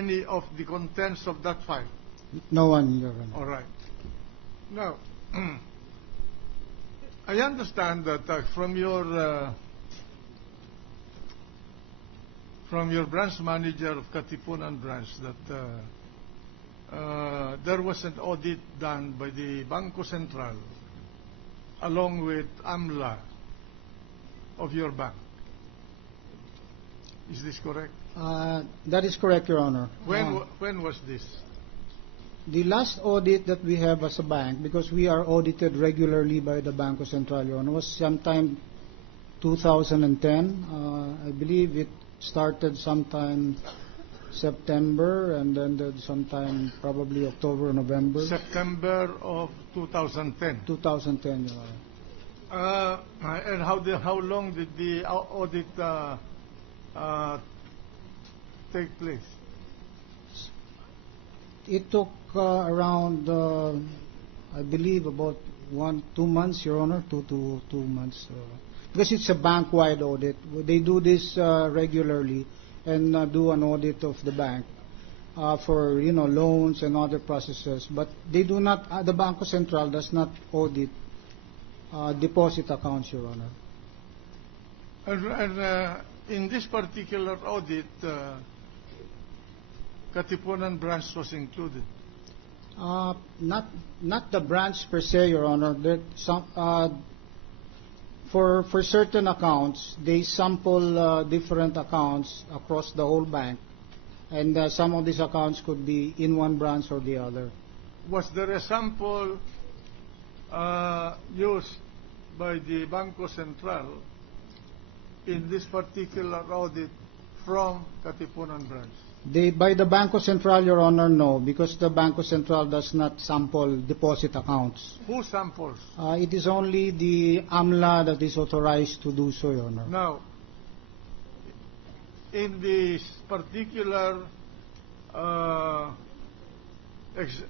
any of the contents of that file? No one, Your Honor. All right. Now, I understand that from your branch manager of Katipunan branch that there was an audit done by the Bangko Sentral along with AMLA of your bank. Is this correct? That is correct, Your Honor. When was this? The last audit that we have as a bank, because we are audited regularly by the Bangko Sentral, Your Honor, was sometime 2010. I believe it started sometime September, and then sometime probably October, November. September of 2010. 2010, Your Honor. And how long did the audit take place? It took around, I believe, about 2 months, Your Honor, 2 months. Because it's a bank-wide audit. They do this regularly and do an audit of the bank for loans and other processes. But they do not. The Bangko Sentral does not audit deposit accounts, Your Honor. And in this particular audit, Katipunan branch was included. Not the branch per se, Your Honor. There some for certain accounts, they sample different accounts across the whole bank, and some of these accounts could be in one branch or the other. Was there a sample used by the Bangko Sentral in this particular audit from Katipunan branch? By the Bangko Sentral, Your Honor, no, because the Bangko Sentral does not sample deposit accounts. Who samples? It is only the AMLA that is authorized to do so, Your Honor. Now, in this particular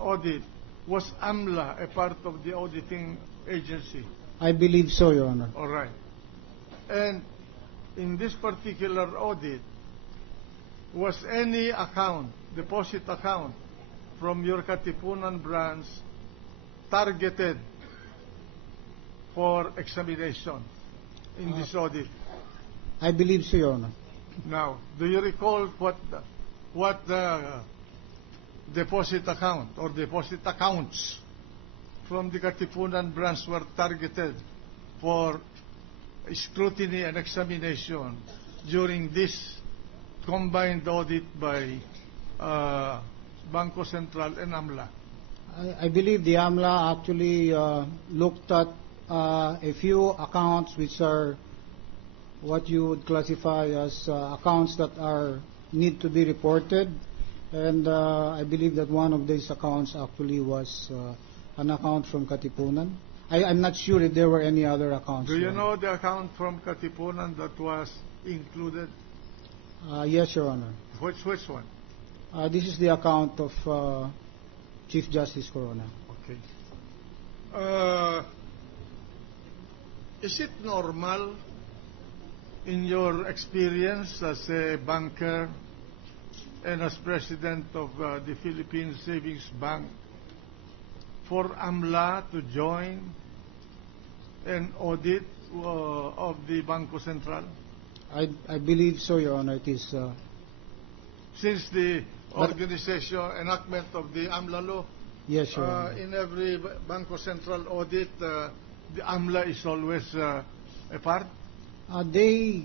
audit, was AMLA a part of the auditing agency? I believe so, Your Honor. All right. And in this particular audit, was any account, deposit account, from your Katipunan branch targeted for examination in this audit? I believe so, Your Honor. Now, do you recall what the deposit account or deposit accounts from the Katipunan branch were targeted for scrutiny and examination during this combined audit by Bangko Sentral and AMLA? I believe the AMLA actually looked at a few accounts which are what you would classify as accounts that need to be reported, and I believe that one of these accounts actually was an account from Katipunan. I'm not sure if there were any other accounts. Do you know the account from Katipunan that was included? Yes, Your Honor. Which one? This is the account of Chief Justice Corona. Okay. Is it normal in your experience as a banker and as president of the Philippine Savings Bank for AMLA to join an audit of the Bangko Sentral? I believe so, Your Honor. It is. Since the organization enactment of the AMLA law, yes, Your Honor. In every Bangko Sentral audit, the AMLA is always a part. They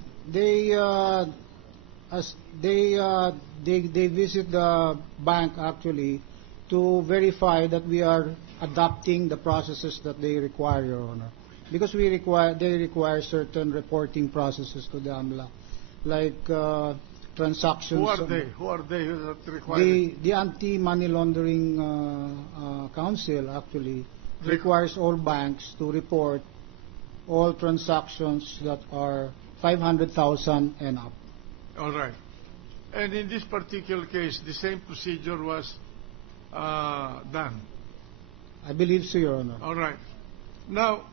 visit the bank actually to verify that we are adopting the processes that they require, Your Honor. Because they require certain reporting processes to the AMLA, like transactions. Who are they that require it? The Anti-Money Laundering Council actually requires all banks to report all transactions that are 500,000 and up. All right. And in this particular case, the same procedure was done. I believe so, Your Honor. All right. Now,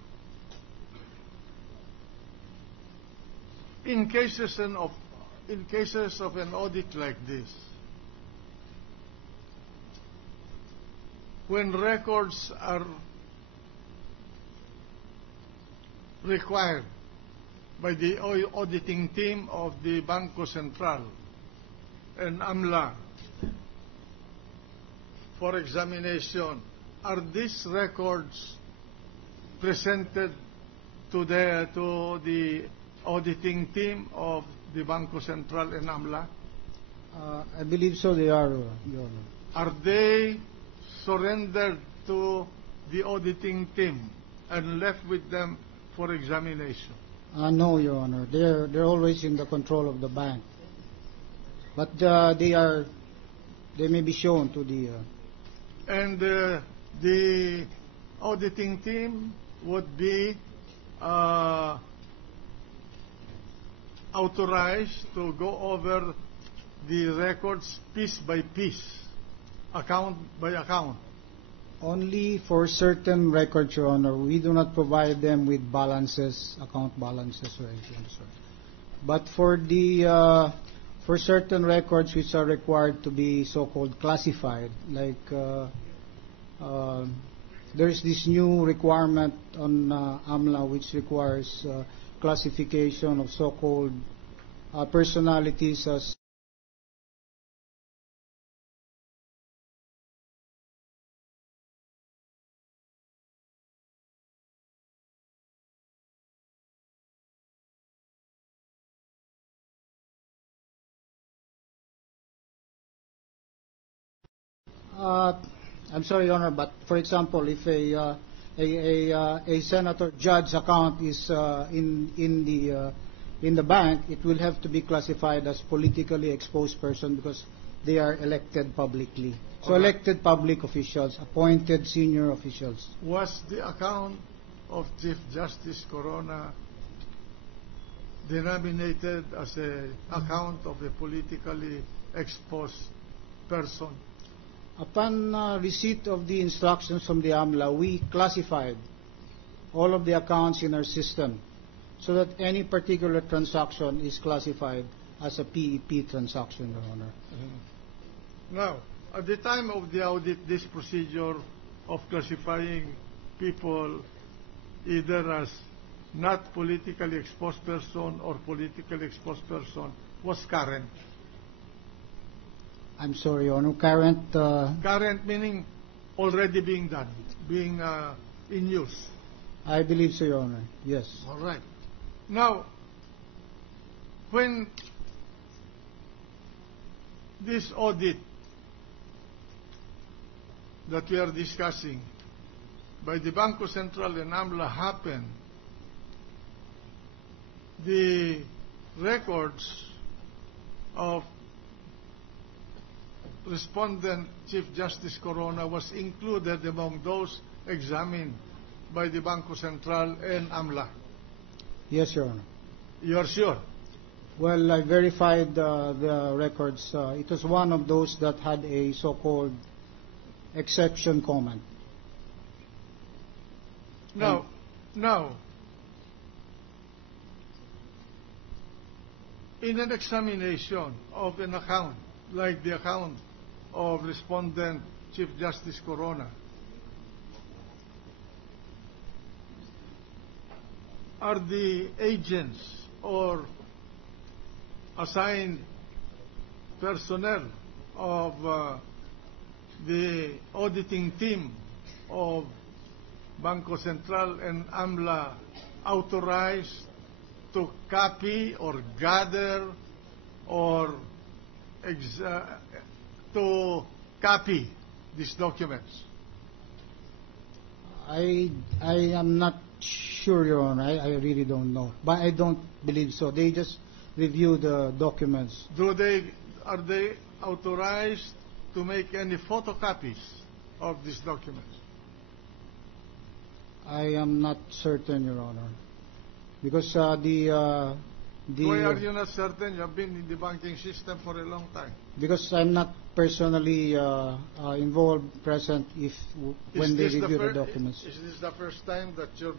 in cases of an audit like this, when records are required by the auditing team of the Bangko Sentral and AMLA for examination, are these records presented to the auditing team of the Bangko Sentral and AMLA? I believe so. They are, Your Honor. Are they surrendered to the auditing team and left with them for examination? No, Your Honor. They're always in the control of the bank, but they may be shown to the. And the auditing team would be authorized to go over the records piece by piece, account by account. Only for certain records, Your Honor. We do not provide them with balances, account balances or anything. But for certain records which are required to be so-called classified, like there is this new requirement on AMLA which requires classification of so-called personalities as I'm sorry, Your Honor, but for example, if a senator judge account is in the bank, it will have to be classified as politically exposed person because they are elected publicly. So elected public officials, appointed senior officials. Was the account of Chief Justice Corona denominated as an account of a politically exposed person? Upon receipt of the instructions from the AMLA, we classified all of the accounts in our system so that any particular transaction is classified as a PEP transaction, Your Honor. Now, at the time of the audit, this procedure of classifying people either as not politically exposed person or politically exposed person was current. I'm sorry, Your Honor. Current. Current meaning already being done, being in use. I believe so, Your Honor. Yes. All right. Now, when this audit that we are discussing by the Bangko Sentral and AMLA happened, the records of respondent Chief Justice Corona was included among those examined by the Bangko Sentral and AMLA. Yes, Your Honor. You are sure? Well, I verified the records. It was one of those that had a so-called exception comment. Now, in an examination of an account, like the account of respondent Chief Justice Corona, are the agents or assigned personnel of the auditing team of Bangko Sentral and AMLA authorized to copy or gather or to copy these documents? I am not sure, Your Honor. I really don't know. But I don't believe so. They just review the documents. Are they authorized to make any photocopies of these documents? I am not certain, Your Honor. Because why are you not certain? You have been in the banking system for a long time. Because I'm not personally involved, present when they review the documents. Is this the first time that your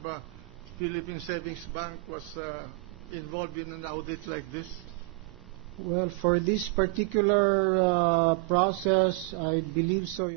Philippine Savings Bank was involved in an audit like this? Well, for this particular process, I believe so.